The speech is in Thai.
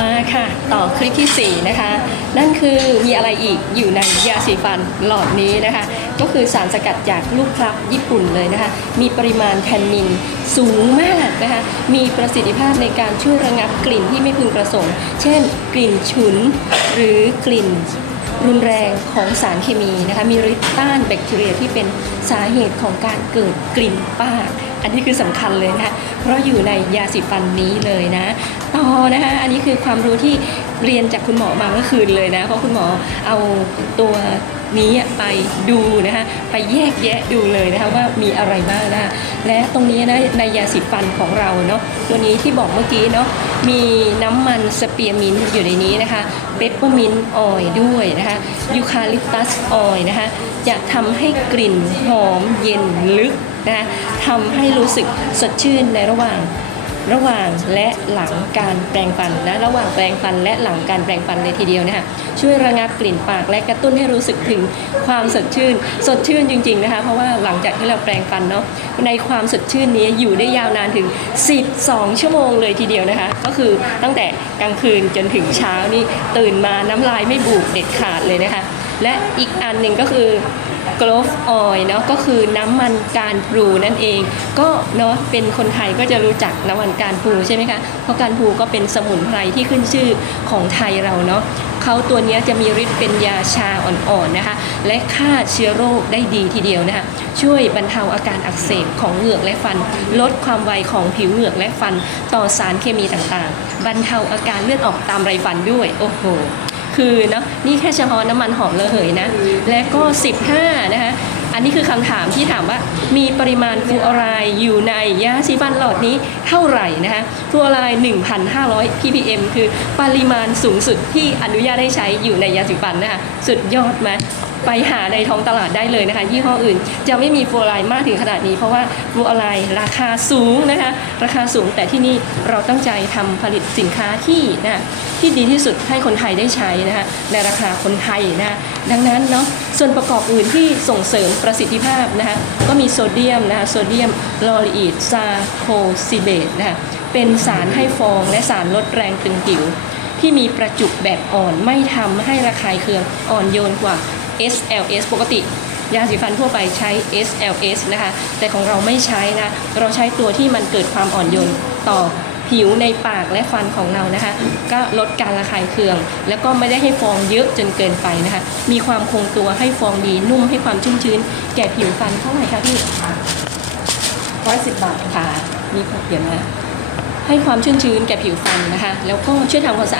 มาค่ะ ต่อคลิปที่ 4 นะคะ นั่นคือมีอะไรอีกอยู่ในยาสีฟันหลอดนี้นะคะ ก็คือสารสกัดจากลูกพลับญี่ปุ่นเลยนะคะ มีปริมาณแทนนินสูงมากนะคะ มีประสิทธิภาพในการช่วยระงับกลิ่นที่ไม่พึงประสงค์ เช่น กลิ่นฉุน หรือกลิ่นรุนแรงของสารเคมีนะคะ มีฤทธิ์ต้านแบคทีเรียที่เป็นสาเหตุของการเกิดกลิ่นปาก อันนี้คือสำคัญเลยนะคะ เพราะอยู่ในยาสีฟันนี้เลยนะ ต่อนะคะอันนี้คือความรู้ที่เรียนจากคุณหมอมาเมื่อคืนเลยนะ เพราะคุณหมอเอาตัวนี้ไปดูนะคะไปแยกแยะดูเลยนะคะว่ามีอะไรบ้างนะคะและตรงนี้นะในยาสีฟันของเราเนาะตัวนี้ที่บอกเมื่อกี้เนาะมีน้ำมันสเปียร์มินต์อยู่ในนี้นะคะเปปเปอร์มินต์ออยด้วยนะคะยูคาลิปตัสออยนะคะจะทำให้กลิ่นหอมเย็นลึกนะคะทำให้รู้สึกสดชื่นในระหว่าง ระหว่างและหลังการแปรงฟันนะระหว่างแปรงฟันและหลังการแปรงฟันเลยทีเดียวนะคะช่วยระงับกลิ่นปากและกระตุ้นให้รู้สึกถึงความสดชื่น สดชื่นจริง ๆนะคะ เพราะว่าหลังจากที่เราแปรงฟันเนาะในความสดชื่นนี้อยู่ได้ยาวนานถึง 12 ชั่วโมงเลยทีเดียวนะคะ ก็คือตั้งแต่กลางคืนจนถึงเช้านี่ตื่นมาน้ำลายไม่บูดเด็ดขาดเลยนะคะ และอีกอันหนึ่งก็คือ g l o v e oil เนาะก็คือน้ำมันการพลูนั่นเอง ก็เนาะเป็นคนไทยก็จะรู้จักน้ำมันการพลูใช่ไหมคะเพราะการพลูก็เป็นสมุนไพรที่ขึ้นชื่อของไทยเราเนาะเขาตัวนี้จะมีฤทธิ์เป็นยาชาอ่อนๆนะคะ และฆ่าเชื้อโรคได้ดีทีเดียวนะคะ ช่วยบรรเทาอาการอักเสบของเหงือกและฟัน ลดความไวของผิวเหงือกและฟัน ต่อสารเคมีต่างๆ บรรเทาอาการเลือดออกตามไรฟันด้วย โอ้โห คือเนาะนี่แค่เฉพาะน้ำมันหอมระเหยนะ และก็ 15 นะคะ อันนี้คือคำถามที่ถามว่ามีปริมาณฟลูออไรด์อยู่ในยาสีฟันหลอดนี้เท่าไหร่นะคะฟลูออไรด์1,500 ppm คือปริมาณสูงสุดที่อนุญาตให้ใช้อยู่ในยาสีฟันนะคะสุดยอดไหมไปหาในท้องตลาดได้เลยนะคะ ยี่ห้ออื่นจะไม่มีฟลูออไรด์มากถึงขนาดนี้ เพราะว่าฟลูออไรด์ราคาสูงนะคะ ราคาสูงแต่ที่นี่เราตั้งใจทำผลิตสินค้าที่นะคะ ที่ดีที่สุดให้คนไทยได้ใช้นะคะในราคาคนไทยนะคะดังนั้นเนาะส่วนประกอบอื่นที่ส่งเสริมประสิทธิภาพนะคะก็มีโซเดียมนะคะโซเดียมลอรีอิดซาโคซิเบตนะคะเป็นสารให้ฟองและสารลดแรงตึงผิว ที่มีประจุแบบอ่อนไม่ทำให้ระคายเคืองอ่อนโยนกว่า SLS ปกติยาสีฟันทั่วไปใช้ SLS นะคะ แต่ของเราไม่ใช้นะ เราใช้ตัวที่มันเกิดความอ่อนโยนต่อ ผิวในปากและฟันของเรานะคะ ก็ลดการระคายเคือง แล้วก็ไม่ได้ให้ฟองเยอะจนเกินไปนะคะ มีความคงตัวให้ฟองดีนุ่มให้ความชุ่มชื้น แก่ผิวฟันเท่าไหร่คะพี่ร้อยสิบบาทค่ะ มีเดี๋ยวนะให้ความชุ่มชื้นแก่ผิวฟันนะคะ แล้วก็ช่วยทำความสะอาด